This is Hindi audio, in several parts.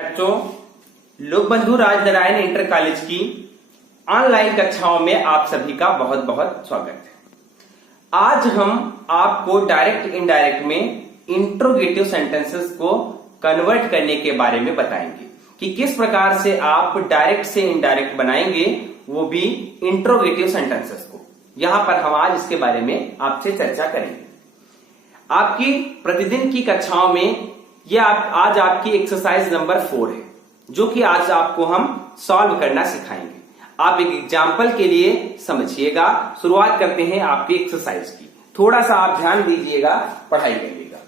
बच्चों, लोक बंधु राजनारायण इंटर कॉलेज की ऑनलाइन कक्षाओं में आप सभी का बहुत बहुत स्वागत है। आज हम आपको डायरेक्ट इनडायरेक्ट में इंट्रोगेटिव सेंटेंसेस को कन्वर्ट करने के बारे में बताएंगे कि किस प्रकार से आप डायरेक्ट से इनडायरेक्ट बनाएंगे, वो भी इंट्रोगेटिव सेंटेंसेस को। यहां पर हम आज इसके बारे में आपसे चर्चा करेंगे। आपकी प्रतिदिन की कक्षाओं में आज आपकी एक्सरसाइज नंबर 4 है, जो कि आज आपको हम सॉल्व करना सिखाएंगे। आप एक एग्जाम्पल के लिए समझिएगा। शुरुआत करते हैं आपकी एक्सरसाइज की। थोड़ा सा आप ध्यान दीजिएगा, पढ़ाई करिएगा।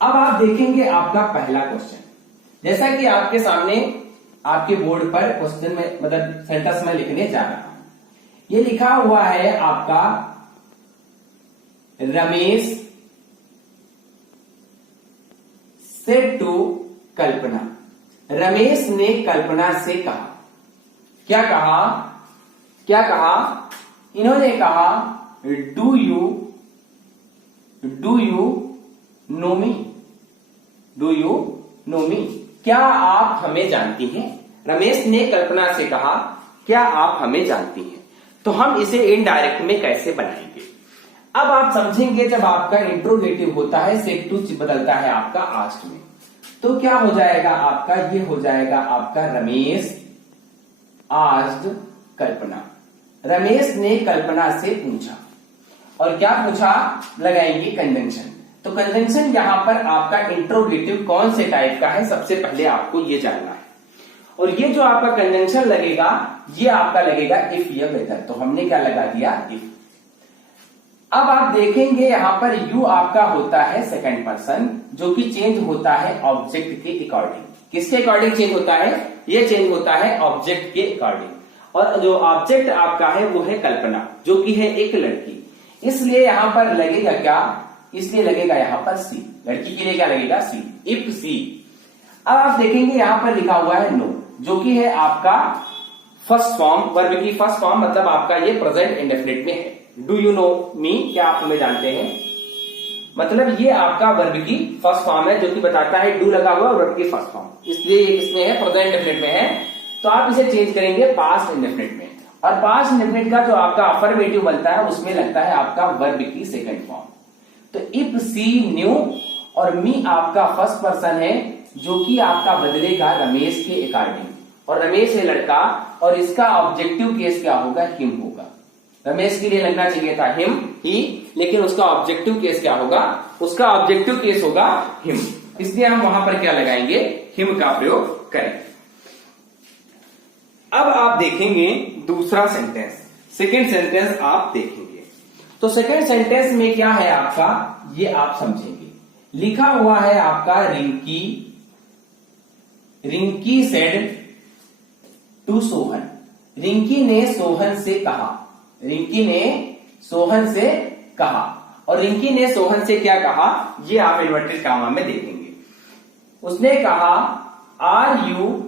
अब आप देखेंगे आपका पहला क्वेश्चन, जैसा कि आपके सामने आपके बोर्ड पर क्वेश्चन में मतलब सेंटेंस में लिखने जा रहा हूं। ये लिखा हुआ है आपका, रमेश सेड टू कल्पना। रमेश ने कल्पना से कहा। क्या कहा? इन्होंने कहा do you know me? Do you know me? क्या आप हमें जानती हैं? रमेश ने कल्पना से कहा, क्या आप हमें जानती हैं? तो हम इसे इनडायरेक्ट में कैसे बनाएंगे? अब आप समझेंगे, जब आपका इंट्रोगेटिव होता है, सेड टू बदलता है आपका आस्क्ड में, तो क्या हो जाएगा आपका? ये हो जाएगा आपका रमेश आस्क्ड कल्पना। रमेश ने कल्पना से पूछा। और क्या पूछा? लगाएंगे कंजंक्शन। तो कंजंक्शन यहां पर आपका इंट्रोगेटिव कौन से टाइप का है, सबसे पहले आपको ये जानना है। और ये जो आपका कंजंक्शन लगेगा, ये आपका लगेगा इफ या वेदर। तो हमने क्या लगा दिया? इफ। अब आप देखेंगे यहां पर यू आपका होता है सेकंड पर्सन, जो कि चेंज होता है ऑब्जेक्ट के अकॉर्डिंग। किसके अकॉर्डिंग चेंज होता है? ये चेंज होता है ऑब्जेक्ट के अकॉर्डिंग। और जो ऑब्जेक्ट आपका है वो है कल्पना, जो कि है एक लड़की। इसलिए यहां पर लगेगा क्या? इसलिए लगेगा यहां पर सी। लड़की के लिए क्या लगेगा? सी। इफ सी। अब आप देखेंगे यहां पर लिखा हुआ है नो, जो कि है आपका फर्स्ट फॉर्म, वर्ब की फर्स्ट फॉर्म, मतलब आपका ये प्रेजेंट इंडेफिनिट में है। Do you know me? क्या आप हमें जानते हैं? मतलब ये आपका वर्ब की फर्स्ट फॉर्म है, जो कि बताता है डू लगा हुआ वर्ब की फर्स्ट फॉर्म, इसलिए ये इसमें है, प्रेजेंट इंडेफिनिट में है। तो आप इसे चेंज करेंगे पास्ट इंडेफिनिट में। और पास्ट इंडेफिनिट का जो आपका अफर्मेटिव बनता है, उसमें लगता है आपका वर्ब की सेकंड फॉर्म। तो इफ सी न्यू, और मी आपका फर्स्ट पर्सन है, जो कि आपका बदलेगा रमेश के अकॉर्डिंग। और रमेश है लड़का, और इसका ऑब्जेक्टिव केस क्या होगा? हिम होगा। रमेश के लिए लगना चाहिए था हिम, ही, लेकिन उसका ऑब्जेक्टिव केस क्या होगा? उसका ऑब्जेक्टिव केस होगा हिम। इसलिए हम वहां पर क्या लगाएंगे? हिम का प्रयोग करेंगे। अब आप देखेंगे दूसरा सेंटेंस, सेकेंड सेंटेंस आप देखेंगे। तो सेकेंड सेंटेंस में क्या है आपका, ये आप समझेंगे। लिखा हुआ है आपका रिंकी सेड टू सोहन। रिंकी ने सोहन से कहा। रिंकी ने सोहन से कहा। और रिंकी ने सोहन से क्या कहा, ये आप इन्वर्टेड कामा में देखेंगे। उसने कहा are you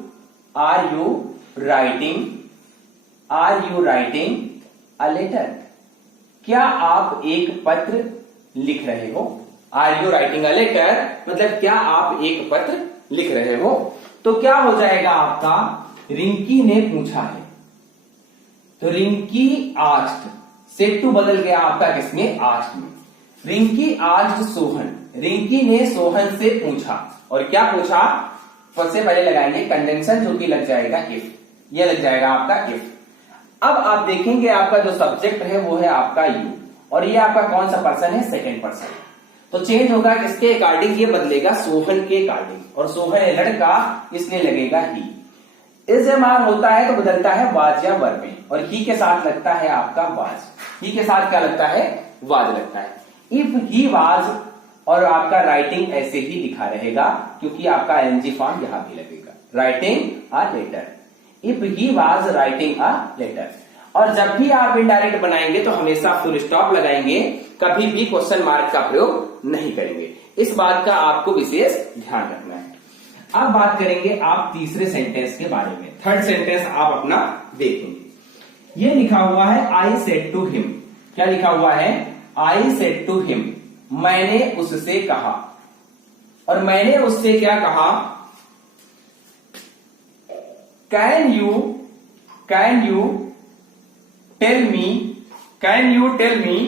writing a letter? क्या आप एक पत्र लिख रहे हो? Are you writing a letter मतलब क्या आप एक पत्र लिख रहे हो? तो क्या हो जाएगा आपका? रिंकी ने पूछा है, तो रिंकी आस्क्ड। सेड टू बदल गया आपका किसमें? आस्क्ड में। रिंकी आस्क्ड सोहन। रिंकी ने सोहन से पूछा। और क्या पूछा? सबसे पहले लगाएंगे कंजंक्शन, जो कि लग जाएगा इफ। ये लग जाएगा आपका इफ। अब आप देखेंगे आपका जो सब्जेक्ट है वो है आपका यू, और ये आपका कौन सा पर्सन है? Second person. तो चेंज होगा किसके अकॉर्डिंग? ये बदलेगा सोहन के अकॉर्डिंग। और सोहन है लड़का, इसलिए लगेगा ही। इस्तेमाल होता है तो बदलता है वाज या वर्ब में, और ही के साथ लगता है आपका वाज। ही के साथ क्या लगता है? वाज लगता है। इफ ही वाज, और आपका राइटिंग ऐसे ही लिखा रहेगा, क्योंकि आपका एनजी फॉर्म यहां भी लगेगा, writing a letter. If he was writing a letter. और जब भी आप इनडायरेक्ट बनाएंगे तो हमेशा फुल स्टॉप लगाएंगे, कभी भी क्वेश्चन मार्क का प्रयोग नहीं करेंगे। इस बात का आपको विशेष ध्यान रखना है। अब बात करेंगे आप तीसरे सेंटेंस के बारे में। थर्ड सेंटेंस आप अपना देखेंगे। ये लिखा हुआ है आई सेड टू हिम। क्या लिखा हुआ है? आई सेड टू हिम, मैंने उससे कहा। और मैंने उससे क्या कहा? Can you tell me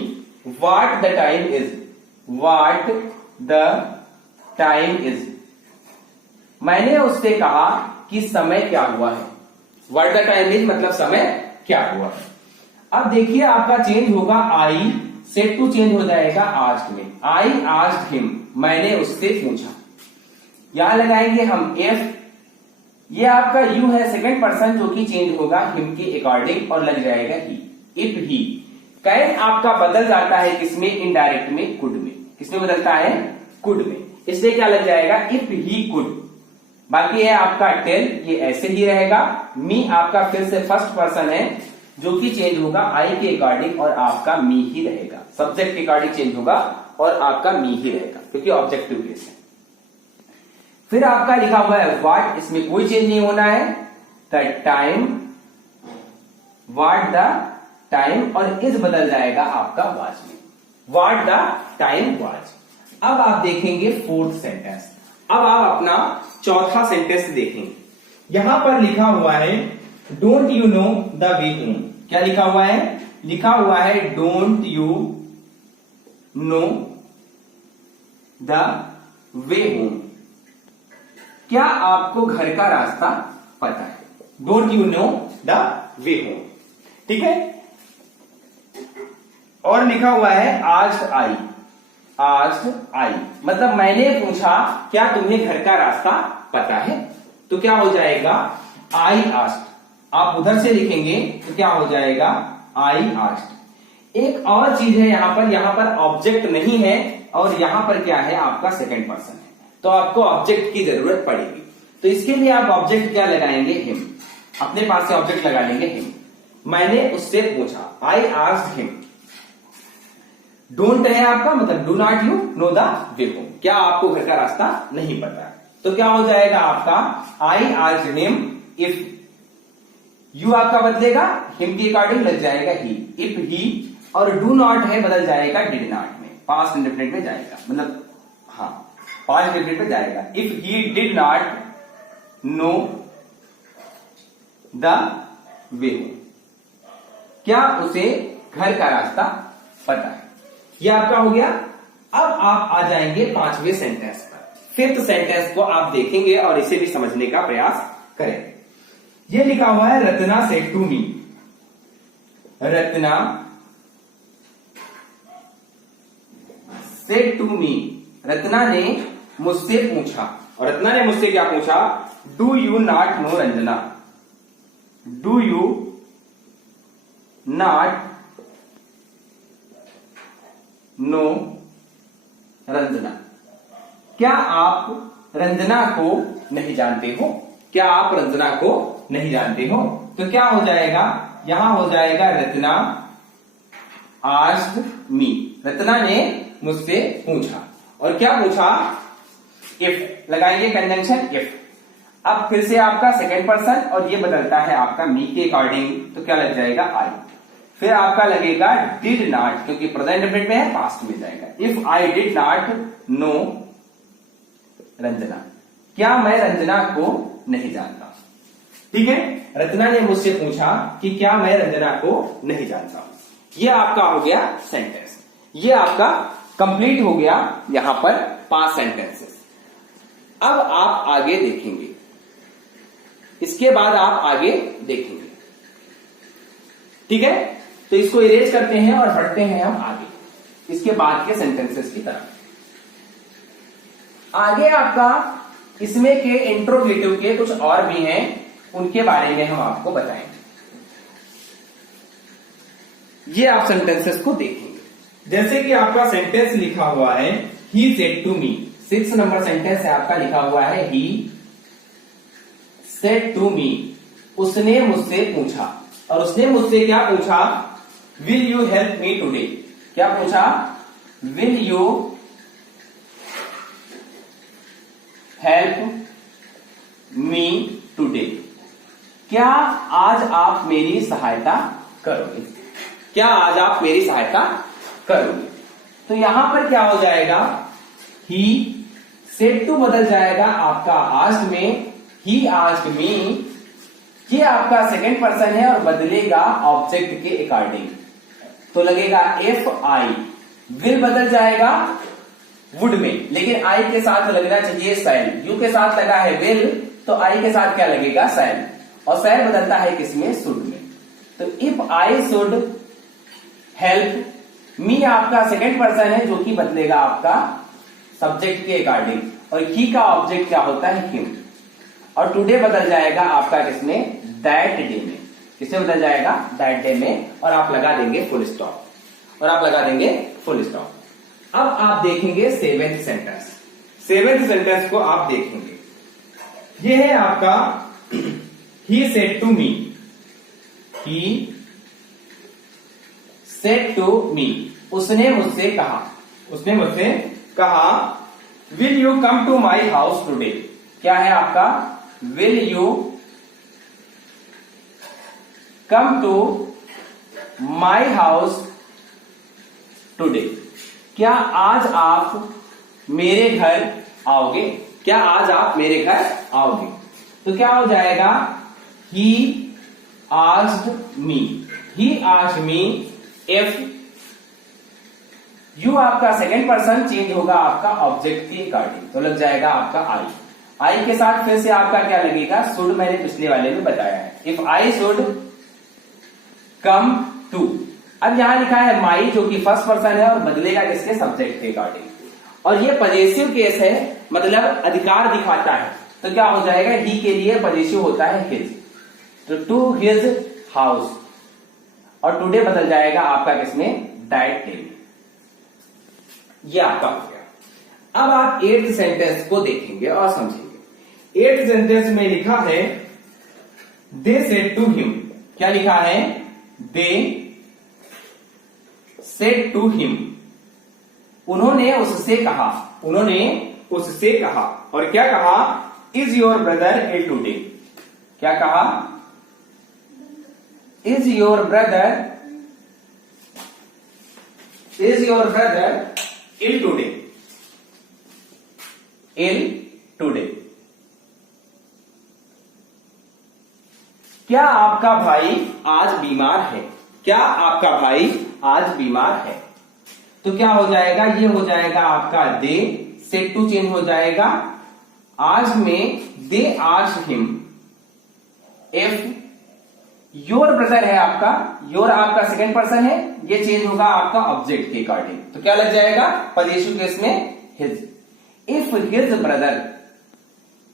what the time is. मैंने उससे कहा कि समय क्या हुआ है। व्हाट द टाइम इज मतलब समय क्या हुआ है। अब देखिए आपका चेंज होगा आई से टू चेंज हो जाएगा आस्क्ड में। आई आस्क्ड हिम, मैंने उससे पूछा। यहां लगाएंगे हम इफ, ये आपका यू है सेकंड पर्सन जो कि चेंज होगा हिम के अकॉर्डिंग और लग जाएगा ही। इफ ही, कैन आपका बदल जाता है किसमें, इनडायरेक्ट में, कुड में। किसमें बदलता है, कुड में, इसलिए क्या लग जाएगा इफ ही कुड। बाकी है आपका टेल, ये ऐसे ही रहेगा। मी आपका फिर से फर्स्ट पर्सन है जो कि चेंज होगा आई के अकॉर्डिंग और आपका मी ही रहेगा। सब्जेक्ट के अकॉर्डिंग चेंज होगा और आपका मी ही रहेगा क्योंकि ऑब्जेक्टिव केस है। फिर आपका लिखा हुआ है व्हाट, इसमें कोई चेंज नहीं होना है। The time, what the time और इज बदल जाएगा आपका वाज में। What the time was. अब आप देखेंगे फोर्थ सेंटेंस। अब आप अपना चौथा सेंटेंस देखेंगे। यहां पर लिखा हुआ है don't you know the way home. क्या लिखा हुआ है, लिखा हुआ है don't you know the way home. क्या आपको घर का रास्ता पता है। Don't you know the way home, ठीक है। और लिखा हुआ है आस्क्ड आई मतलब मैंने पूछा क्या तुम्हें घर का रास्ता पता है। तो क्या हो जाएगा आई आस्क्ड। आप उधर से लिखेंगे तो क्या हो जाएगा आई आस्क्ड। एक और चीज है यहां पर ऑब्जेक्ट नहीं है और यहां पर क्या है आपका सेकंड पर्सन है, तो आपको ऑब्जेक्ट की जरूरत पड़ेगी। तो इसके लिए आप ऑब्जेक्ट क्या लगाएंगे, हिम। अपने पास से ऑब्जेक्ट लगा लेंगे हिम। मैंने उससे पूछा, आई आस्क्ड हिम। डोंट है आपका मतलब do not you know the way home, क्या आपको घर का रास्ता नहीं पता है। तो क्या हो जाएगा आपका I asked him. If you आपका बदलेगा हिम के अकॉर्डिंग लग जाएगा ही। इफ ही और डू नॉट है बदल जाएगा डिड नॉट में, पास्ट इंडेफिनिट में जाएगा, मतलब हाँ पास्ट इंडेफिनिट में जाएगा। If he did not know the way home, क्या उसे घर का रास्ता पता है। यह आपका हो गया। अब आप आ जाएंगे पांचवें सेंटेंस पर। फिफ्थ सेंटेंस को आप देखेंगे और इसे भी समझने का प्रयास करें। यह लिखा हुआ है Ratna said to me. Ratna said to me, Ratna ने मुझसे पूछा। और रत्ना ने मुझसे क्या पूछा, do you not know Ranjana. Do you not know Ranjana, क्या आप रंजना को नहीं जानते हो। क्या आप रंजना को नहीं जानते हो। तो क्या हो जाएगा, यहां हो जाएगा रत्ना आस्क्ड मी, रत्ना ने मुझसे पूछा। और क्या पूछा, इफ लगाएंगे कंजंक्शन इफ। अब फिर से आपका सेकंड पर्सन और ये बदलता है आपका मी के अकॉर्डिंग, तो क्या लग जाएगा आई। फिर आपका लगेगा डिड नॉट, क्योंकि प्रेजेंट इंडेफिनिट में है पास्ट में जाएगा। If I did not know Ranjana, क्या मैं रंजना को नहीं जानता। ठीक है, रत्ना ने मुझसे पूछा कि क्या मैं रंजना को नहीं जानता हूं। यह आपका हो गया सेंटेंस। यह आपका कंप्लीट हो गया यहां पर 5 सेंटेंसेस। अब आप आगे देखेंगे, इसके बाद आप आगे देखेंगे। ठीक है, तो इसको इरेज करते हैं और बढ़ते हैं हम आगे इसके बाद के सेंटेंसेस की तरफ। आगे आपका इसमें के इंट्रोगेटिव के कुछ और भी हैं, उनके बारे में हम आपको बताएंगे। ये आप सेंटेंसेस को देखेंगे। जैसे कि आपका सेंटेंस लिखा हुआ है he said to me, 6 number sentence है आपका, लिखा हुआ है ही सेड टू मी, उसने मुझसे पूछा। और उसने मुझसे क्या पूछा, will you help me today. क्या पूछा, will you help me today, क्या आज आप मेरी सहायता करोगे। क्या आज आप मेरी सहायता करोगे। तो यहां पर क्या हो जाएगा, ही सेड टू बदल जाएगा आपका आस्क्ड में, ही आस्क्ड मी ये आपका सेकंड पर्सन है और बदलेगा ऑब्जेक्ट के अकॉर्डिंग, तो लगेगा इफ आई, विल बदल जाएगा वुड में, लेकिन आई के साथ लगना चाहिए शैल। यू के साथ लगा है विल, तो आई के साथ क्या लगेगा शैल, और शैल बदलता है किसमें, शुड में। तो if I should help me आपका सेकंड पर्सन है जो कि बदलेगा आपका सब्जेक्ट के अकॉर्डिंग, और ही का ऑब्जेक्ट क्या होता है, हिम। और टुडे बदल जाएगा आपका किसमें, दैट डे में। किसमें बदल जाएगा, दैट डे में, और आप लगा देंगे फुल स्टॉप, और आप लगा देंगे फुल स्टॉप। अब आप देखेंगे सेवेंथ सेंटेंस। सेवेंथ सेंटेंस को आप देखेंगे, ये है आपका he said to me, he said to me, उसने मुझसे कहा, उसने मुझसे कहा, will you come to my house today. क्या है आपका, will you come to my house today. क्या आज आप मेरे घर आओगे, क्या आज आप मेरे घर आओगे। तो क्या हो जाएगा, he asked me, he asked me if, you आपका सेकंड पर्सन चेंज होगा आपका ऑब्जेक्ट के अकॉर्डिंग, तो लग जाएगा आपका आई। आई के साथ फिर से आपका क्या लगेगा, शुड, मैंने पिछले वाले में बताया है। If I should come to, अब यहां लिखा है माई जो कि फर्स्ट पर्सन है और बदलेगा किसके, सब्जेक्ट के अकॉर्डिंग, और ये पजेसिव केस है, मतलब अधिकार दिखाता है, तो क्या हो जाएगा, ही के लिए पजेसिव होता है हिज, तो टू हिज हाउस, और टुडे बदल जाएगा आपका किसमें, दैट डे। ये आपका हो गया। अब आप एट्थ सेंटेंस को देखेंगे और समझेंगे। एट्थ सेंटेंस में लिखा है, दे सेड टू हिम। क्या लिखा है, दे सेड टू हिम, उन्होंने उससे कहा, उन्होंने उससे कहा, और क्या कहा, is your brother ill today. क्या कहा, is your brother ill today, ill today. क्या आपका भाई आज बीमार है, क्या आपका भाई आज बीमार है। तो क्या हो जाएगा, ये हो जाएगा आपका दे, सेड टू चेंज हो जाएगा, आज में they asked him if, your brother है आपका, योर आपका सेकंड पर्सन है, ये चेंज होगा आपका ऑब्जेक्ट के अकॉर्डिंग, तो क्या लग जाएगा, पजेसिव केस में his. If his brother,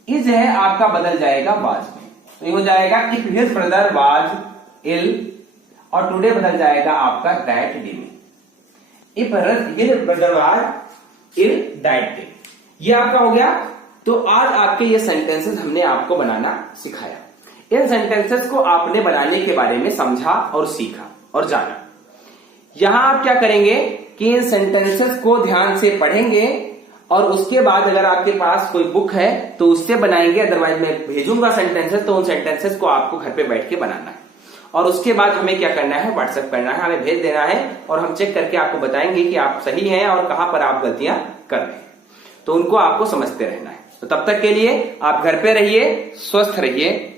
is है आपका बदल जाएगा वाज में, तो ये हो जाएगा if his brother was ill, और टुडे बदल जाएगा आपका दैट डे में। If his brother was ill that day, ये आपका हो गया। तो आज आपके ये सेंटेंसेस हमने आपको बनाना सिखाया। इन सेंटेंसेस को आपने बनाने के बारे में समझा और सीखा और जाना। यहां आप क्या करेंगे कि इन सेंटेंसेस को ध्यान से पढ़ेंगे, और उसके बाद अगर आपके पास कोई बुक है तो उससे बनाएंगे, अदरवाइज मैं भेजूंगा सेंटेंसेस, तो उन सेंटेंसेस को आपको घर पे बैठ के बनाना है, और उसके बाद हमें क्या करना है, व्हाट्सएप करना है, हमें भेज देना है, और हम चेक करके आपको बताएंगे कि आप सही हैं और कहां पर आप गलतियां कर रहे हैं, तो उनको आपको समझते रहना है। तो तब तक के लिए आप घर पे रहिए, स्वस्थ रहिए।